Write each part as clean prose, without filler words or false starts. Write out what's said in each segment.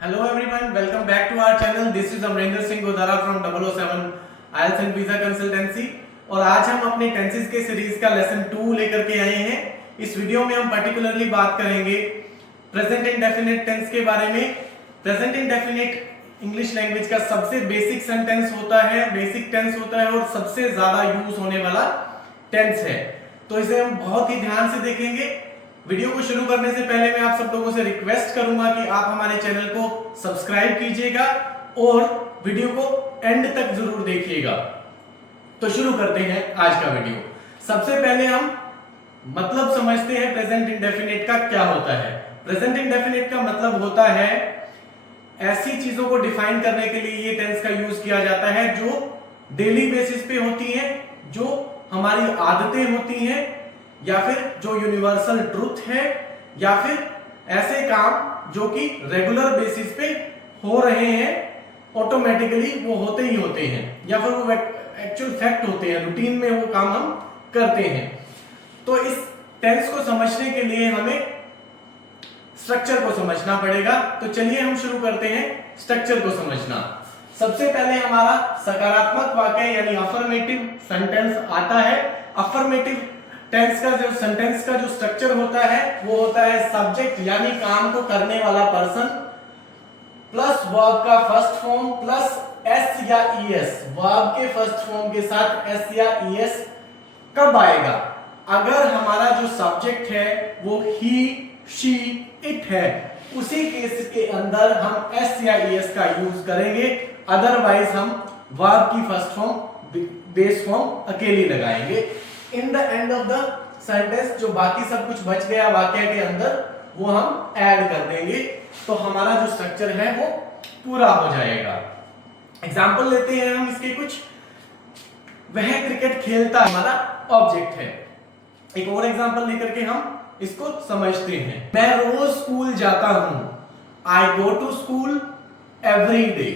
Hello everyone, welcome back to our channel. This is Amrinder Singh Godara from 007 IELTS and Visa Consultancy और आज हम अपने tenses के series का lesson 2 लेकर के आए हैं। इस वीडियो में हम पर्टिकुलरली बात करेंगे प्रेजेंट इंडेफिनिट टेंस के बारे में। प्रेजेंट इंडेफिनिट इंग्लिश लैंग्वेज का सबसे बेसिक सेंटेंस होता है, बेसिक टेंस होता है और सबसे ज्यादा यूज होने वाला टेंस है, तो इसे हम बहुत ही ध्यान से देखेंगे। वीडियो को शुरू करने से पहले मैं आप सब लोगों से रिक्वेस्ट करूंगा कि आप हमारे चैनल को सब्सक्राइब कीजिएगा और वीडियो को एंड तक जरूर देखिएगा। तो शुरू करते हैं आज का वीडियो। सबसे पहले हम मतलब समझते हैं प्रेजेंट इंडेफिनिट का क्या होता है। प्रेजेंट इंडेफिनिट का मतलब होता है ऐसी चीजों को डिफाइन करने के लिए ये टेंस का यूज किया जाता है जो डेली बेसिस पे होती हैं, जो हमारी आदतें होती हैं, या फिर जो यूनिवर्सल ट्रुथ है, या फिर ऐसे काम जो कि रेगुलर बेसिस पे हो रहे हैं, ऑटोमेटिकली वो होते ही होते हैं, या फिर वो एक्चुअल फैक्ट होते हैं, रूटीन में वो काम हम करते हैं। तो इस टेंस को समझने के लिए हमें स्ट्रक्चर को समझना पड़ेगा। तो चलिए हम शुरू करते हैं स्ट्रक्चर को समझना। सबसे पहले हमारा सकारात्मक वाक्य यानी अफर्मेटिव सेंटेंस आता है। अफर्मेटिव टेंस का जो सेंटेंस का जो स्ट्रक्चर होता है वो होता है सब्जेक्ट यानी काम को करने वाला पर्सन प्लस वर्ब का फर्स्ट फॉर्म प्लस एस या ईएस। वर्ब के फर्स्ट फॉर्म के साथ एस या ईएस कब आएगा? अगर हमारा जो सब्जेक्ट है वो ही, शी, इट है, उसी केस के अंदर हम एस या ईएस का यूज करेंगे। अदरवाइज हम वर्ब की फर्स्ट फॉर्म बेस फॉर्म अकेली लगाएंगे। इन the end of the sentence जो बाकी सब कुछ बच गया वाक्य के अंदर वो हम ऐड कर देंगे, तो हमारा जो स्ट्रक्चर है वो पूरा हो जाएगा। एग्जांपल लेते हैं हम इसके कुछ। वह क्रिकेट खेलता हमारा ऑब्जेक्ट है। एक और एग्जांपल लेकर के हम इसको समझते हैं। मैं रोज स्कूल जाता हूं। I go to school every day.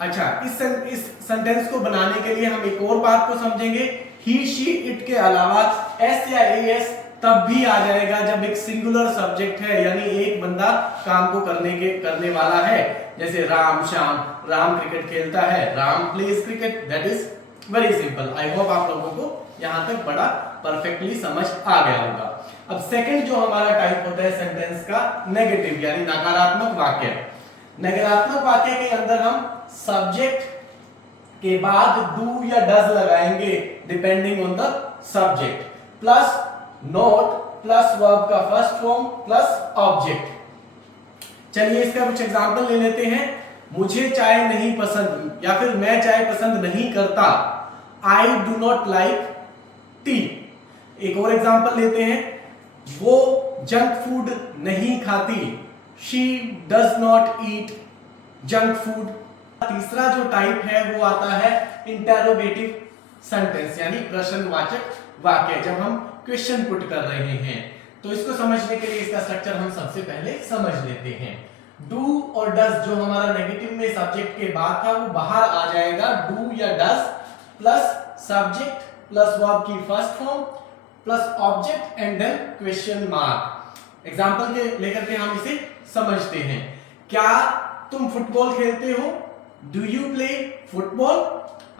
अच्छा, इस सेंटेंस को बनाने के लिए हम एक और बात को समझेंगे। ही, शी, इट के अलावा एस या एस तब भी आ जाएगा जब एक सिंगुलर सब्जेक्ट है, यानी एक बंदा काम को करने वाला है। जैसे राम, श्याम, राम क्रिकेट खेलता है, Ram pledge cricket. That is very simple. I hope आप लोगों को यहां तक बड़ा परफेक्टली समझ आ गया होगा। अब सेकंड जो हमारा टाइप होता है सेंटेंस का, नेगेटिव यानी नकारात्मक वाक्य। नकारात्मक वाक्य के अंदर हम सब्जेक्ट के बाद डू या डज लगाएंगे depending on the subject, plus note plus verb का फर्स्ट फॉर्म प्लस ऑब्जेक्ट। चलिए इसका कुछ एग्जांपल ले लेते हैं। मुझे चाय नहीं पसंद, या फिर मैं चाय पसंद नहीं करता। I do not like T. एक और एग्जांपल लेते हैं। वो जंक फूड नहीं खाती। She does not eat junk food. तीसरा जो टाइप है वो आता है इंटेरोगेटिव सेंटेंस यानी प्रश्नवाचक वाक्य, जब हम क्वेश्चन पुट कर रहे हैं। तो इसको समझने के लिए इसका स्ट्रक्चर हम सबसे पहले समझ लेते हैं। डू और डज जो हमारा नेगेटिव में सब्जेक्ट के बाद था वो बाहर आ जाएगा। डू या does plus subject plus verb की first form plus object and then question mark. Example के लेकर के हम इसे समझते हैं। क्या तुम फुटबॉल खेलते हो? Do you play football?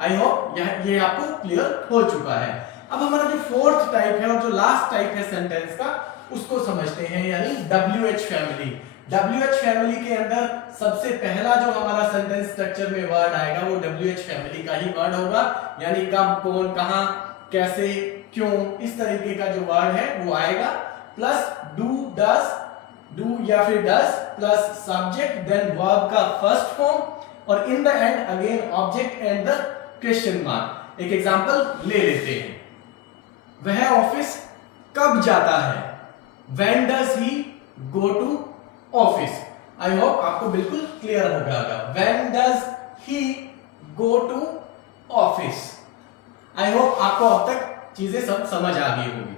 I hope ये आपको क्लियर हो चुका है। अब हमारा जो फोर्थ टाइप है और जो लास्ट टाइप है सेंटेंस का, उसको समझते हैं, यानी WH फैमिली। WH फैमिली के अंदर सबसे पहला जो हमारा सेंटेंस स्ट्रक्चर में वर्ड आएगा वो WH फैमिली का ही वर्ड होगा, यानी कब, कौन, कहां, कैसे, क्यों, इस तरीके का जो वर्ड है वो आएगा। प्लस डू, डज, डू या फिर does plus subject then verb का फर्स्ट फॉर्म और in the end again object and the question mark. एक एग्जांपल ले लेते हैं। वह ऑफिस कब जाता है? When does he go to office? I hope आपको बिल्कुल क्लियर हो गया होगा। When does he go to office? I hope आपको अब तक चीजें सब समझ आ गई होगी।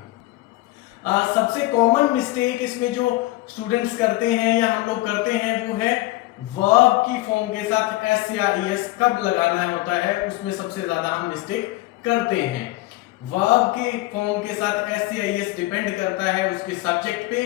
सबसे कॉमन मिस्टेक इसमें जो स्टूडेंट्स करते हैं या हम लोग करते हैं वो है वर्ब की फॉर्म के साथ एस या ईएस कब लगाना होता है, उसमें सबसे ज्यादा हम मिस्टेक करते हैं। वर्ब के फॉर्म के साथ एस या ईएस डिपेंड करता है उसके सब्जेक्ट पे।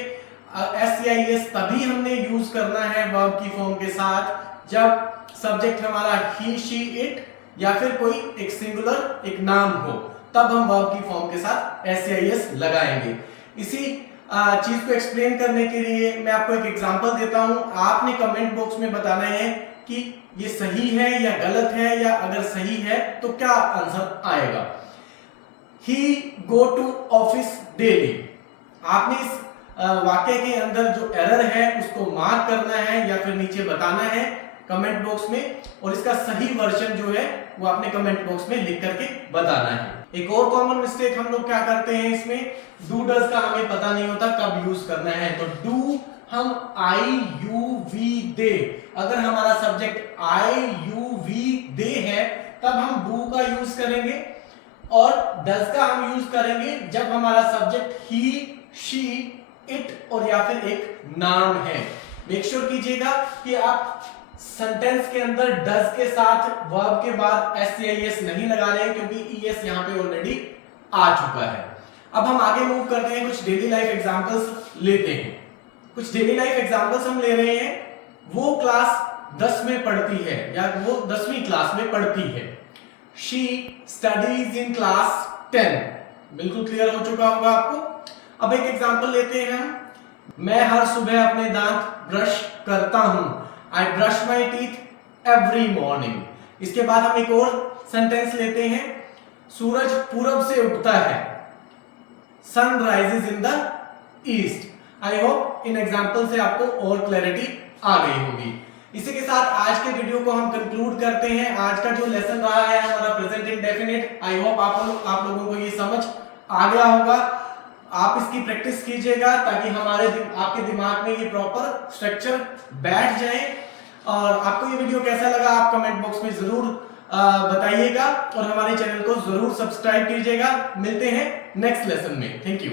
SCIS तभी हमने यूज करना है वर्ब की फॉर्म के साथ जब सब्जेक्ट हमारा ही, शी, इट या फिर कोई एक सिंगुलर एक नाम हो, तब हम वर्ब की फॉर्म के साथ SCIS लगाएंगे। इसी चीज को एक्सप्लेन करने के लिए मैं आपको एक एग्जांपल देता हूं। आपने कमेंट बॉक्स में बताना है कि ये सही है या गलत है, या अगर सही है तो क्या आंसर आएगा। ही गो टू ऑफिस डेली। आपने इस वाक्य के अंदर जो एरर है उसको मार्क करना है या फिर नीचे बताना है कमेंट बॉक्स में, और इसका सही वर्जन जो है वो आपने कमेंट बॉक्स में लिख करके बताना है। एक और कॉमन मिस्टेक हम लोग क्या करते हैं इसमें, डू डज का हमें पता नहीं होता कब यूज करना है। तो डू हम आई यू वी दे, अगर हमारा सब्जेक्ट आई यू वी दे है तब हम डू का यूज करेंगे, और डज का हम यूज करेंगे जब हमारा सब्जेक्ट ही, शी, इट और या फिर एक नाम है। मेक श्योर कीजिएगा कि आप सेंटेंस के अंदर डज के साथ वर्ब के बाद SCIS नहीं लगा रहे हैं, क्योंकि ES यहां पे ऑलरेडी आ चुका है। अब हम आगे मूव करते हैं, कुछ डेली लाइफ एग्जांपल्स लेते हैं। कुछ डेली लाइफ एग्जांपल्स हम ले रहे हैं। वो क्लास 10 में पढ़ती है या वो 10वीं क्लास में पढ़ती है। She studies in class 10। बिल्कुल क्लियर हो चुका होगा आपको। अब एक एग्जांपल लेते हैं हम। मैं हर सुबह अपने दांत ब्रश करता हूं। I brush my teeth every morning। इसके बाद हम एक और सेंटेंस लेते हैं। सूरज पूरब से उगता है। Sun rises in the east। I hope in example से आपको और क्लैरिटी आ गई होगी। इसी के साथ आज के वीडियो को हम कंक्लूड करते हैं। आज का जो लेसन रहा है हमारा प्रेजेंट इंडेफिनिट, आई होप आप लोगों को ये समझ आ गया होगा। आप इसकी प्रैक्टिस कीजिएगा ताकि आपके दिमाग में ये प्रॉपर स्ट्रक्चर बैठ जाए। और आपको ये वीडियो कैसा लगा आप कमेंट बॉक्स में जरूर बताइएगा, और हमारे चैनल को जरूर सब्सक्राइब कीजिएगा। मिलते हैं नेक्स्ट लेसन में। Thank you.